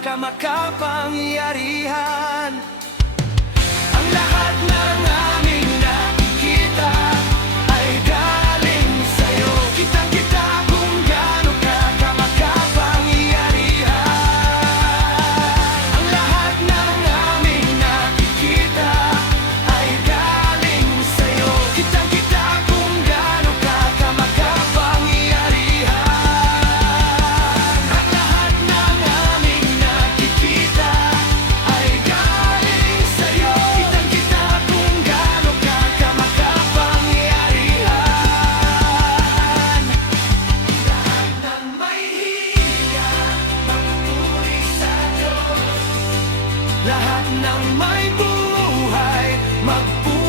ka makapangyarihan. Ang lahat ng aming nakikita ay galing sa'yo. Kitang-kita kung gaano ka makapangyarihan. Ang lahat ng aming nakikita ay galing sa'yo. Kitang-kita kung gaano ka makapangyarihan. Ang lahat ng aming nakikita ay galing sa'yo. Kitang-kita kung gaano ka makapangyarihan. Lahat ng may higa, magpupuri sa Diyos. Lahat ng may buhay, magpupuri